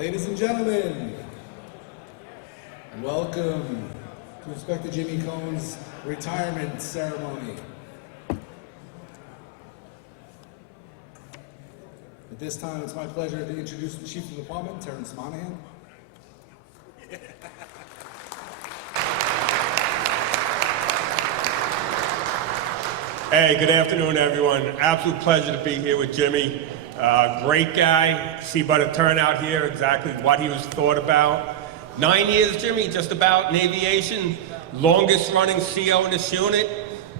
Ladies and gentlemen, welcome to Inspector Jimmy Coan's retirement ceremony. At this time, it's my pleasure to introduce the Chief of the Department, Terrence Monahan. Hey, good afternoon, everyone. Absolute pleasure to be here with Jimmy. Great guy. See by the turnout here exactly what he was thought about. 9 years, Jimmy, just about in aviation. Longest running CO in this unit.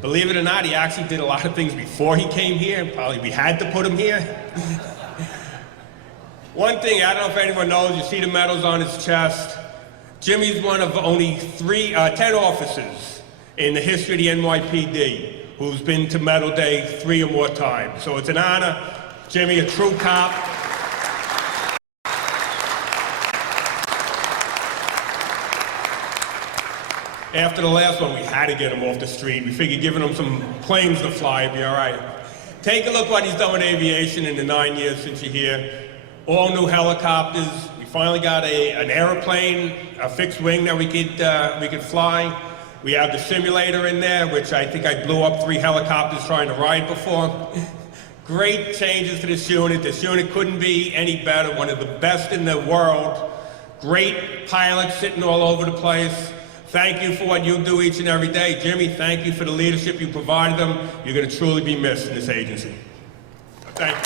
Believe it or not, he actually did a lot of things before he came here. Probably we had to put him here. One thing, I don't know if anyone knows, you see the medals on his chest. Jimmy's one of only 10 officers in the history of the NYPD who's been to Medal Day 3 or more times. So it's an honor. Jimmy, a true cop. After the last one, we had to get him off the street. We figured giving him some planes to fly would be all right. Take a look what he's done with aviation in the 9 years since you're here. All new helicopters. We finally got an airplane, a fixed wing that we could fly. We have the simulator in there, which I think I blew up 3 helicopters trying to ride before. Great changes to this unit. This unit couldn't be any better. One of the best in the world. Great pilots sitting all over the place. Thank you for what you do each and every day. Jimmy, thank you for the leadership you provided them. You're going to truly be missed in this agency. Thank you.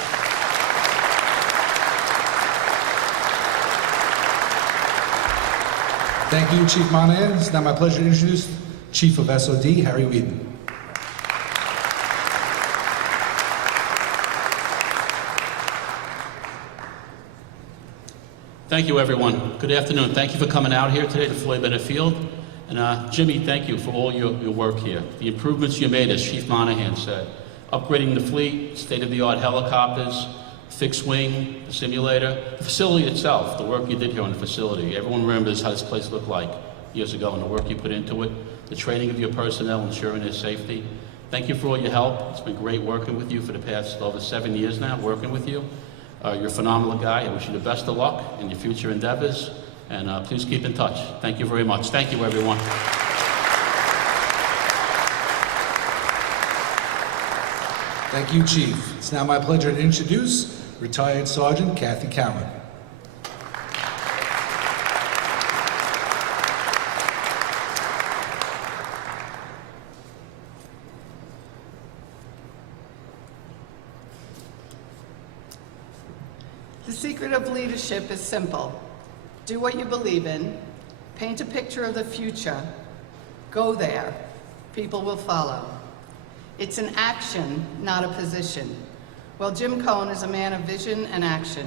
Thank you, Chief Monahan. It's now my pleasure to introduce Chief of SOT, Harry Whedon. Thank you, everyone. Good afternoon. Thank you for coming out here today to Floyd Bennett Field. And Jimmy, thank you for all your work here. The improvements you made, as Chief Monahan said. Upgrading the fleet, state-of-the-art helicopters, fixed wing, the simulator, the facility itself, the work you did here on the facility. Everyone remembers how this place looked like years ago and the work you put into it, the training of your personnel, ensuring their safety. Thank you for all your help. It's been great working with you for the past over 7 years now, working with you. You're a phenomenal guy. I wish you the best of luck in your future endeavors, and please keep in touch. Thank you very much. Thank you, everyone. Thank you, Chief. It's now my pleasure to introduce retired Sergeant Kathy Cowan. The secret of leadership is simple. Do what you believe in, paint a picture of the future, go there, people will follow. It's an action, not a position. Well, Jim Coan is a man of vision and action.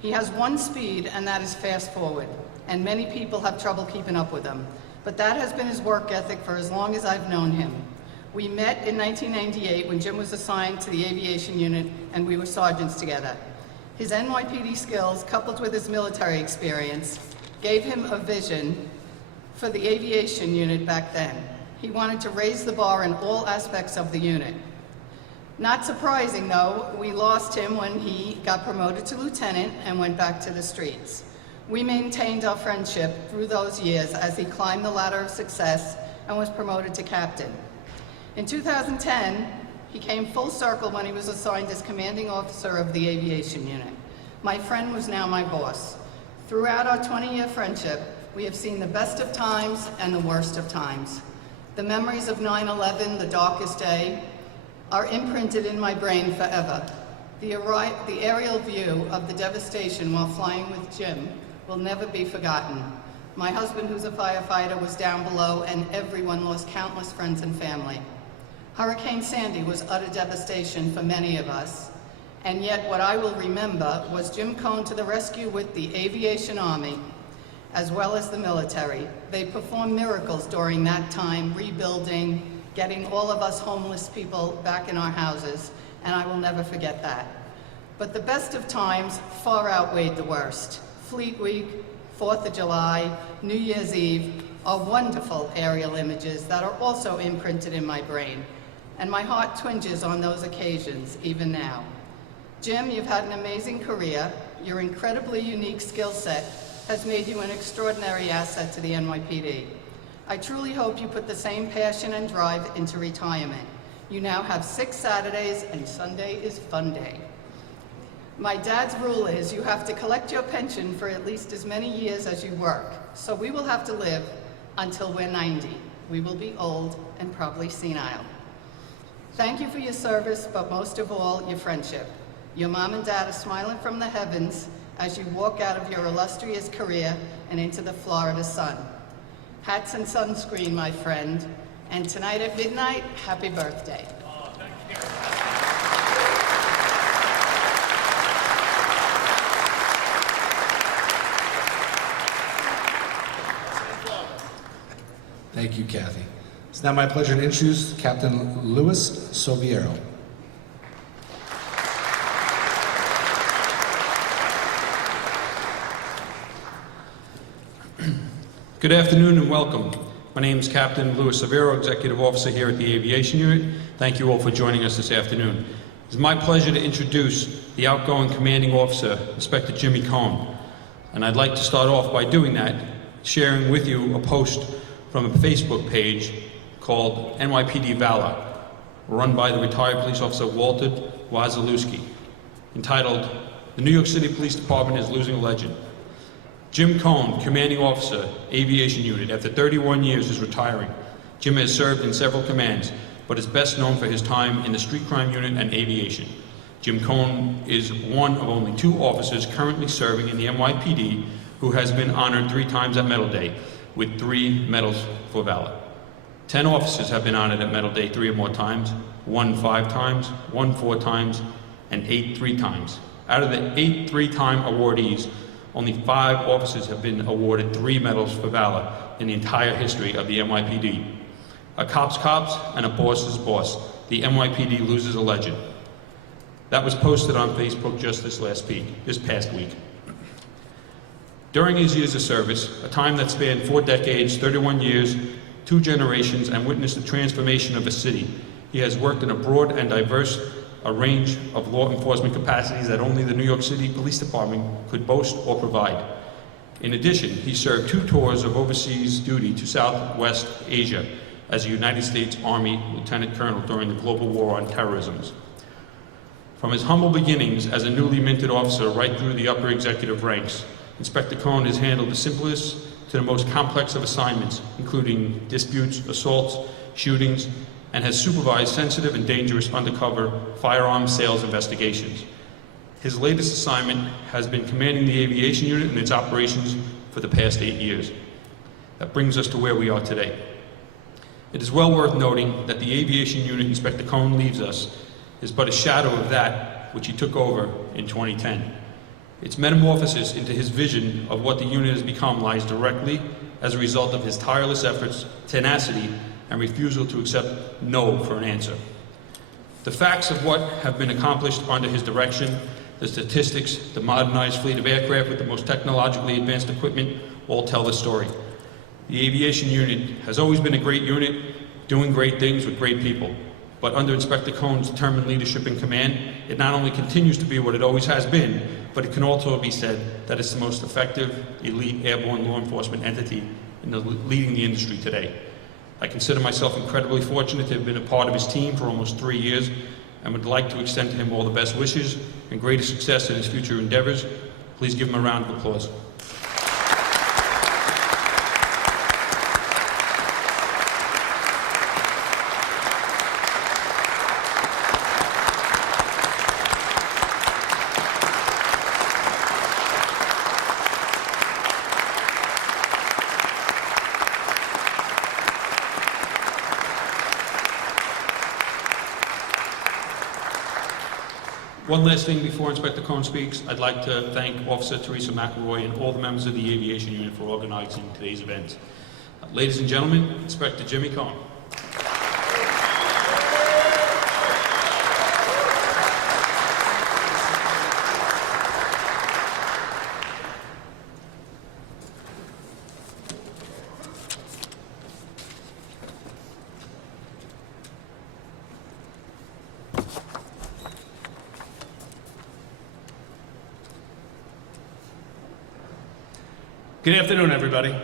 He has one speed, and that is fast forward, and many people have trouble keeping up with him. But that has been his work ethic for as long as I've known him. We met in 1998 when Jim was assigned to the Aviation Unit, and we were sergeants together. His NYPD skills, coupled with his military experience, gave him a vision for the Aviation Unit back then. He wanted to raise the bar in all aspects of the unit. Not surprising, though, we lost him when he got promoted to lieutenant and went back to the streets. We maintained our friendship through those years as he climbed the ladder of success and was promoted to captain. In 2010, he came full circle when he was assigned as commanding officer of the Aviation Unit. My friend was now my boss. Throughout our 20-year friendship, we have seen the best of times and the worst of times. The memories of 9/11, the darkest day, are imprinted in my brain forever. The aerial view of the devastation while flying with Jim will never be forgotten. My husband, who's a firefighter, was down below, and everyone lost countless friends and family. Hurricane Sandy was utter devastation for many of us, and yet what I will remember was Jim Coan to the rescue with the Aviation Army, as well as the military. They performed miracles during that time, rebuilding, getting all of us homeless people back in our houses, and I will never forget that. But the best of times far outweighed the worst. Fleet Week, 4th of July, New Year's Eve are wonderful aerial images that are also imprinted in my brain, and my heart twinges on those occasions, even now. Jim, you've had an amazing career. your incredibly unique skill set has made you an extraordinary asset to the NYPD. I truly hope you put the same passion and drive into retirement. You now have 6 Saturdays and Sunday is fun day. My dad's rule is you have to collect your pension for at least as many years as you work. So we will have to live until we're 90. We will be old and probably senile. Thank you for your service, but most of all, your friendship. Your mom and dad are smiling from the heavens as you walk out of your illustrious career and into the Florida sun. Hats and sunscreen, my friend. And tonight at midnight, happy birthday. Thank you, Kathy. It's now my pleasure to introduce Captain Luis Soviero. Good afternoon and welcome. My name is Captain Luis Soviero, Executive Officer here at the Aviation Unit. Thank you all for joining us this afternoon. It's my pleasure to introduce the outgoing Commanding Officer, Inspector James Coan. And I'd like to start off by doing that, sharing with you a post from a Facebook page called NYPD Valor, run by the retired police officer Walter Wazalewski, entitled, "The New York City Police Department is Losing a Legend." Jim Coan, Commanding Officer, Aviation Unit, after 31 years is retiring. Jim has served in several commands, but is best known for his time in the Street Crime Unit and Aviation. Jim Coan is one of only 2 officers currently serving in the NYPD who has been honored 3 times at Medal Day, with 3 medals for valor. 10 officers have been honored at Medal Day 3 or more times, 1 5 times, 1 4 times, and 8 3 times. Out of the 8 3-time awardees, only 5 officers have been awarded 3 medals for valor in the entire history of the NYPD. A cop's cops and a boss's boss. The NYPD loses a legend. That was posted on Facebook just this past week. During his years of service, a time that spanned 4 decades, 31 years, 2 generations, and witnessed the transformation of a city, he has worked in a broad and diverse range of law enforcement capacities that only the New York City Police Department could boast or provide. In addition, he served 2 tours of overseas duty to Southwest Asia as a United States Army Lieutenant Colonel during the global war on terrorism. From his humble beginnings as a newly minted officer right through the upper executive ranks, Inspector Coan has handled the simplest to the most complex of assignments, including disputes, assaults, shootings, and has supervised sensitive and dangerous undercover firearms sales investigations. His latest assignment has been commanding the Aviation Unit and its operations for the past 8 years. That brings us to where we are today. It is well worth noting that the Aviation Unit Inspector Coan leaves us is but a shadow of that which he took over in 2010. Its metamorphosis into his vision of what the unit has become lies directly as a result of his tireless efforts, tenacity, and refusal to accept no for an answer. The facts of what have been accomplished under his direction, the statistics, the modernized fleet of aircraft with the most technologically advanced equipment, all tell the story. The Aviation Unit has always been a great unit, doing great things with great people. But under Inspector Coan's determined leadership and command, it not only continues to be what it always has been, but it can also be said that it's the most effective, elite airborne law enforcement entity leading the industry today. I consider myself incredibly fortunate to have been a part of his team for almost 3 years and would like to extend to him all the best wishes and greatest success in his future endeavors. Please give him a round of applause. One last thing before Inspector Coan speaks, I'd like to thank Officer Teresa McElroy and all the members of the Aviation Unit for organizing today's event. Ladies and gentlemen, Inspector Jimmy Coan. Good afternoon, everybody.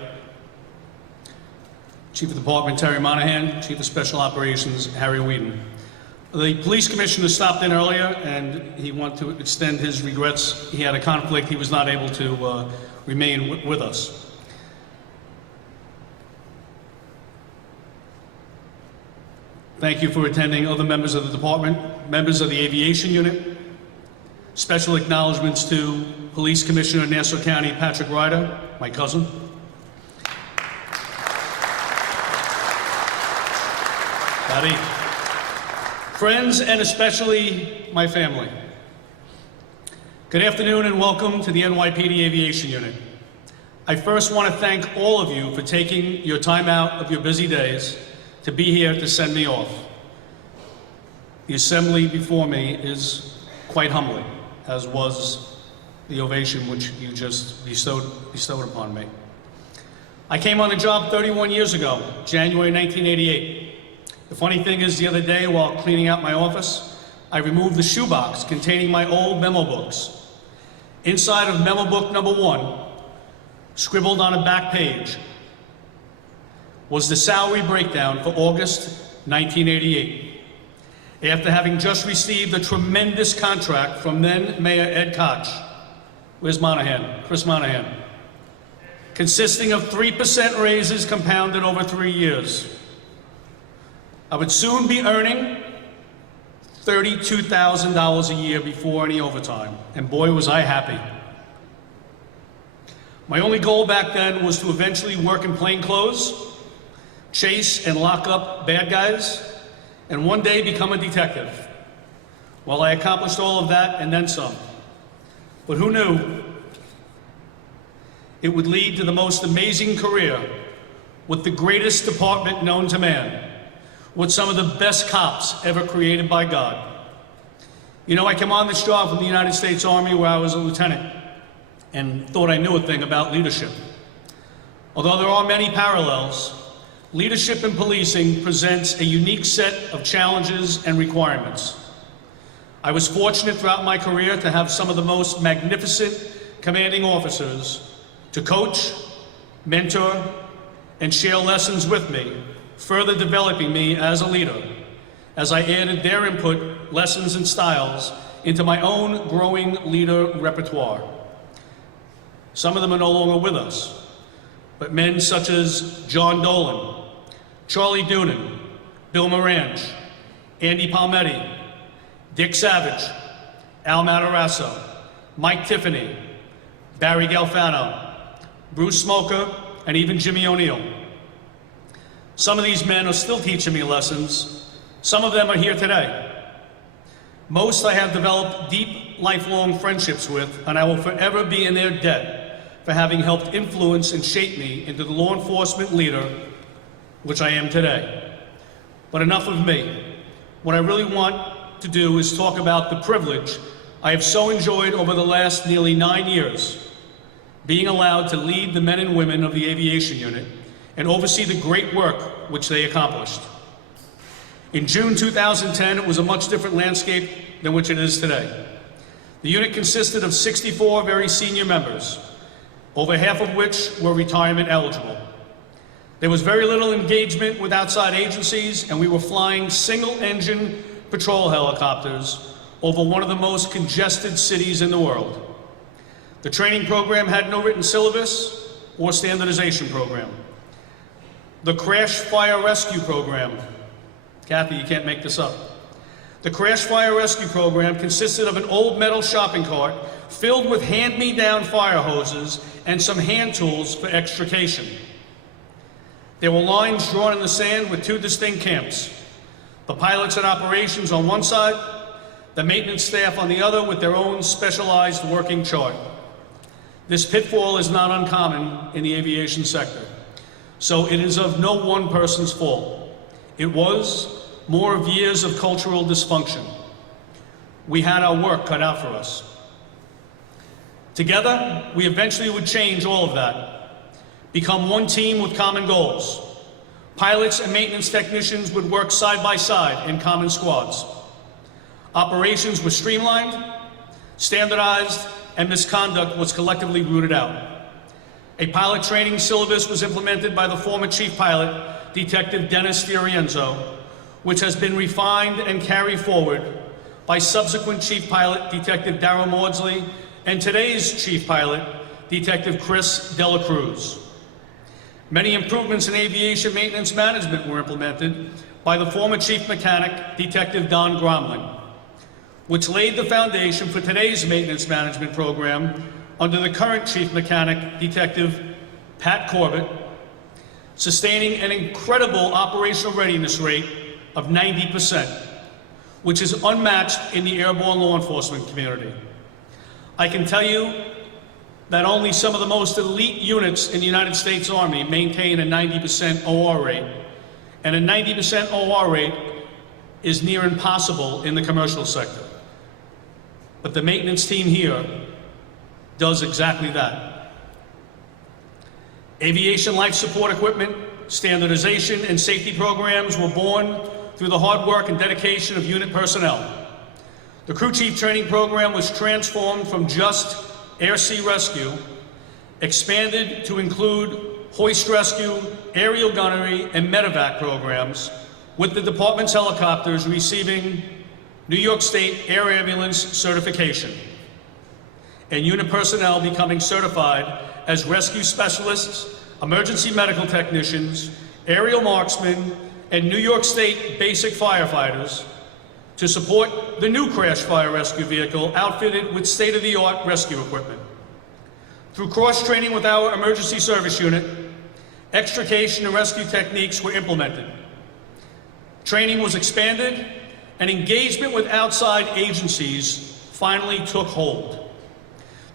Chief of Department Terry Monahan, Chief of Special Operations Harry Whedon. The police commissioner stopped in earlier and he wanted to extend his regrets. He had a conflict, he was not able to remain with us. Thank you for attending, other members of the department, members of the Aviation Unit. Special acknowledgments to Police Commissioner Nassau County Patrick Ryder, my cousin. Buddy. Friends, and especially my family. Good afternoon and welcome to the NYPD Aviation Unit. I first want to thank all of you for taking your time out of your busy days to be here to send me off. The assembly before me is quite humbling, as was the ovation which you just bestowed upon me. I came on the job 31 years ago, January 1988. The funny thing is, the other day while cleaning out my office, I removed the shoebox containing my old memo books. Inside of memo book number 1, scribbled on a back page, was the salary breakdown for August 1988. After having just received a tremendous contract from then Mayor Ed Koch, where's Monahan? Chris Monahan. Consisting of 3% raises compounded over 3 years. I would soon be earning $32,000 a year before any overtime, and boy was I happy. My only goal back then was to eventually work in plain clothes, chase and lock up bad guys, and one day become a detective. Well, I accomplished all of that and then some. But who knew it would lead to the most amazing career with the greatest department known to man, with some of the best cops ever created by God. You know, I came on this job from the United States Army where I was a lieutenant and thought I knew a thing about leadership. Although there are many parallels, leadership in policing presents a unique set of challenges and requirements. I was fortunate throughout my career to have some of the most magnificent commanding officers to coach, mentor, and share lessons with me, further developing me as a leader, as I added their input, lessons, and styles into my own growing leader repertoire. Some of them are no longer with us, but men such as John Dolan, Charlie Doonan, Bill Morange, Andy Palmetti, Dick Savage, Al Matarazzo, Mike Tiffany, Barry Galfano, Bruce Smoker, and even Jimmy O'Neill. Some of these men are still teaching me lessons. Some of them are here today. Most I have developed deep, lifelong friendships with, and I will forever be in their debt for having helped influence and shape me into the law enforcement leader which I am today. But enough of me. What I really want to do is talk about the privilege I have so enjoyed over the last nearly 9 years, being allowed to lead the men and women of the Aviation Unit and oversee the great work which they accomplished. In June 2010, it was a much different landscape than which it is today. The unit consisted of 64 very senior members, over half of which were retirement eligible. There was very little engagement with outside agencies, and we were flying single-engine patrol helicopters over one of the most congested cities in the world. The training program had no written syllabus or standardization program. The Crash Fire Rescue Program, Kathy, you can't make this up. The Crash Fire Rescue Program consisted of an old metal shopping cart filled with hand-me-down fire hoses and some hand tools for extrication. There were lines drawn in the sand with 2 distinct camps. The pilots and operations on one side, the maintenance staff on the other with their own specialized working chart. This pitfall is not uncommon in the aviation sector, so it is of no one person's fault. It was more of years of cultural dysfunction. We had our work cut out for us. Together, we eventually would change all of that, become one team with common goals. Pilots and maintenance technicians would work side by side in common squads. Operations were streamlined, standardized, and misconduct was collectively rooted out. A pilot training syllabus was implemented by the former Chief Pilot, Detective Dennis Fiorienzo, which has been refined and carried forward by subsequent Chief Pilot, Detective Darryl Maudsley, and today's Chief Pilot, Detective Chris Dela Cruz. Many improvements in aviation maintenance management were implemented by the former Chief Mechanic, Detective Don Gromling, which laid the foundation for today's maintenance management program under the current Chief Mechanic, Detective Pat Corbett, sustaining an incredible operational readiness rate of 90%, which is unmatched in the airborne law enforcement community. I can tell you that only some of the most elite units in the United States Army maintain a 90% OR rate, and a 90% OR rate is near impossible in the commercial sector. But the maintenance team here does exactly that. Aviation life support equipment, standardization, and safety programs were born through the hard work and dedication of unit personnel. The crew chief training program was transformed from just air-sea rescue, expanded to include hoist rescue, aerial gunnery, and medevac programs, with the department's helicopters receiving New York State Air Ambulance certification, and unit personnel becoming certified as rescue specialists, emergency medical technicians, aerial marksmen, and New York State basic firefighters to support the new crash fire rescue vehicle outfitted with state-of-the-art rescue equipment. Through cross-training with our emergency service unit, extrication and rescue techniques were implemented. Training was expanded, and engagement with outside agencies finally took hold.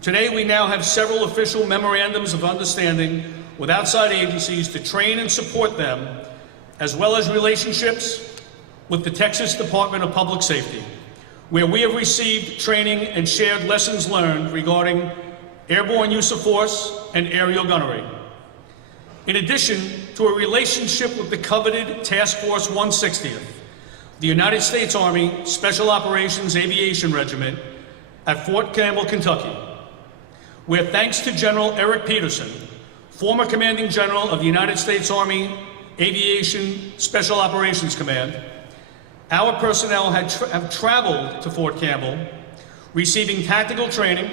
Today, we now have several official memorandums of understanding with outside agencies to train and support them, as well as relationships with the Texas Department of Public Safety, where we have received training and shared lessons learned regarding airborne use of force and aerial gunnery. In addition to a relationship with the coveted Task Force 160th, the United States Army Special Operations Aviation Regiment at Fort Campbell, Kentucky, where thanks to General Eric Peterson, former Commanding General of the United States Army Aviation Special Operations Command, our personnel have traveled to Fort Campbell, receiving tactical training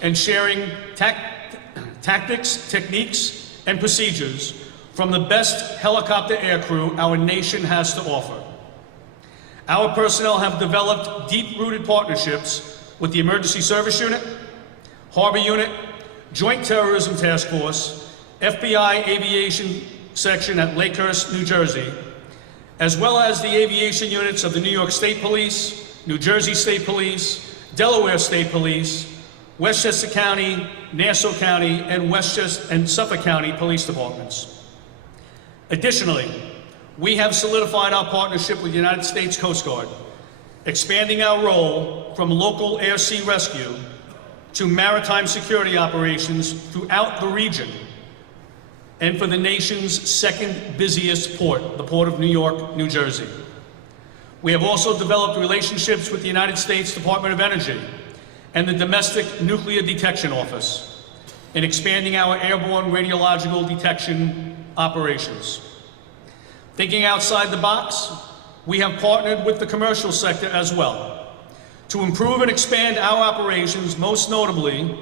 and sharing tactics, techniques, and procedures from the best helicopter aircrew our nation has to offer. Our personnel have developed deep-rooted partnerships with the Emergency Service Unit, Harbor Unit, Joint Terrorism Task Force, FBI Aviation Section at Lakehurst, New Jersey, as well as the aviation units of the New York State Police, New Jersey State Police, Delaware State Police, Westchester County, Nassau County, and Suffolk County Police Departments. Additionally, we have solidified our partnership with the United States Coast Guard, expanding our role from local air-sea rescue to maritime security operations throughout the region, and for the nation's second busiest port, the Port of New York, New Jersey. We have also developed relationships with the United States Department of Energy and the Domestic Nuclear Detection Office in expanding our airborne radiological detection operations. Thinking outside the box, we have partnered with the commercial sector as well to improve and expand our operations, most notably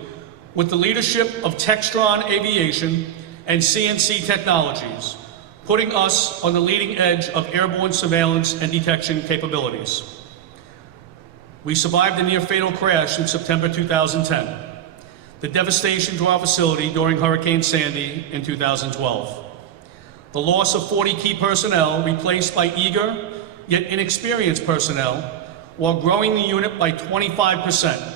with the leadership of Textron Aviation and CNC Technologies, putting us on the leading edge of airborne surveillance and detection capabilities. We survived a near-fatal crash in September 2010, the devastation to our facility during Hurricane Sandy in 2012. The loss of 40 key personnel replaced by eager yet inexperienced personnel while growing the unit by 25%.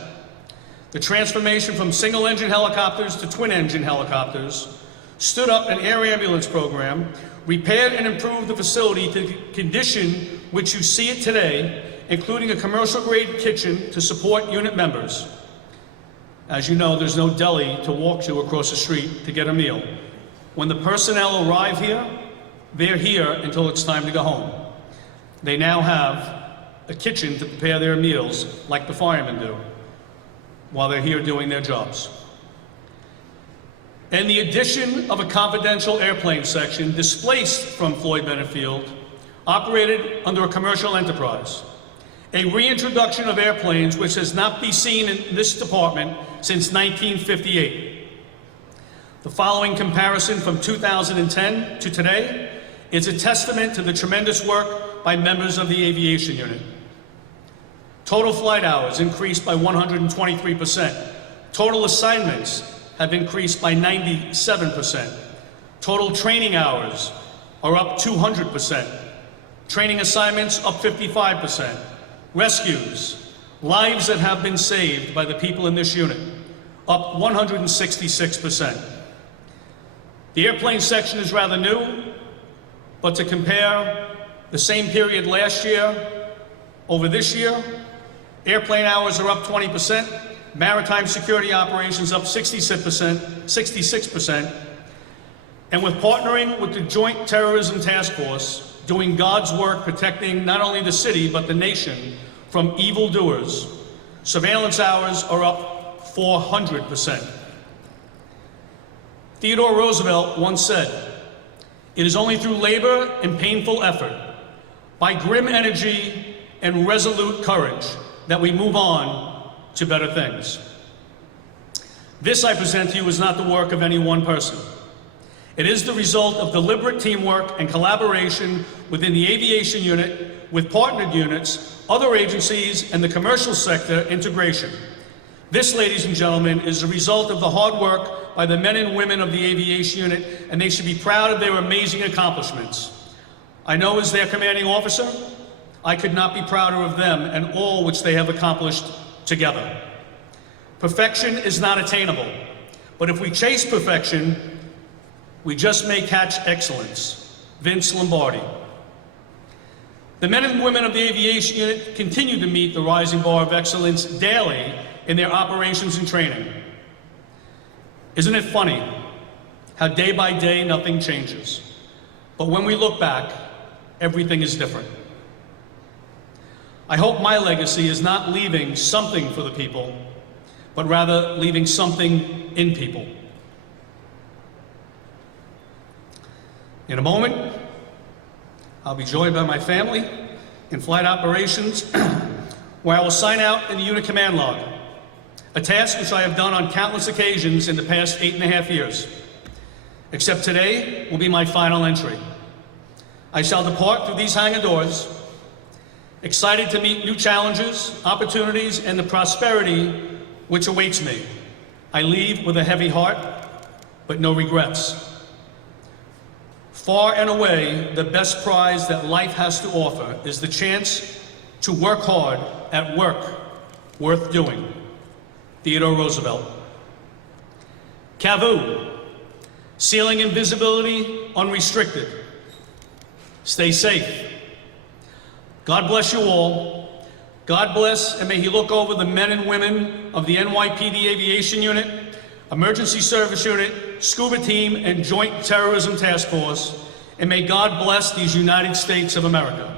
The transformation from single-engine helicopters to twin-engine helicopters stood up an air ambulance program, repaired and improved the facility to the condition which you see it today, including a commercial-grade kitchen to support unit members. As you know, there's no deli to walk to across the street to get a meal. When the personnel arrive here, they're here until it's time to go home. They now have a kitchen to prepare their meals like the firemen do while they're here doing their jobs. and the addition of a confidential airplane section displaced from Floyd Bennett Field, operated under a commercial enterprise. A reintroduction of airplanes which has not been seen in this department since 1958. The following comparison from 2010 to today is a testament to the tremendous work by members of the Aviation Unit. Total flight hours increased by 123%. Total assignments have increased by 97%. Total training hours are up 200%. Training assignments up 55%. Rescues, lives that have been saved by the people in this unit, up 166%. The airplane section is rather new, but to compare the same period last year over this year, airplane hours are up 20%, maritime security operations up 66%, and with partnering with the Joint Terrorism Task Force, doing God's work protecting not only the city but the nation from evildoers, surveillance hours are up 400%. Theodore Roosevelt once said, "It is only through labor and painful effort, by grim energy and resolute courage, that we move on to better things." This I present to you is not the work of any one person. It is the result of deliberate teamwork and collaboration within the Aviation Unit, with partnered units, other agencies, and the commercial sector integration. This, ladies and gentlemen, is the result of the hard work by the men and women of the Aviation Unit, and they should be proud of their amazing accomplishments. I know as their commanding officer, I could not be prouder of them and all which they have accomplished together. Perfection is not attainable, but if we chase perfection, we just may catch excellence. Vince Lombardi. The men and women of the Aviation Unit continue to meet the rising bar of excellence daily in their operations and training. Isn't it funny how day by day nothing changes, but when we look back, everything is different. I hope my legacy is not leaving something for the people, but rather leaving something in people. In a moment, I'll be joined by my family in flight operations, where I will sign out in the unit command log, a task which I have done on countless occasions in the past 8.5 years. Except today will be my final entry. I shall depart through these hangar doors, excited to meet new challenges, opportunities, and the prosperity which awaits me. I leave with a heavy heart, but no regrets. Far and away, the best prize that life has to offer is the chance to work hard at work worth doing. Theodore Roosevelt. CAVU, ceiling and visibility unrestricted. Stay safe. God bless you all. God bless, and may He look over the men and women of the NYPD Aviation Unit, Emergency Service Unit, Scuba Team, and Joint Terrorism Task Force, and may God bless these United States of America.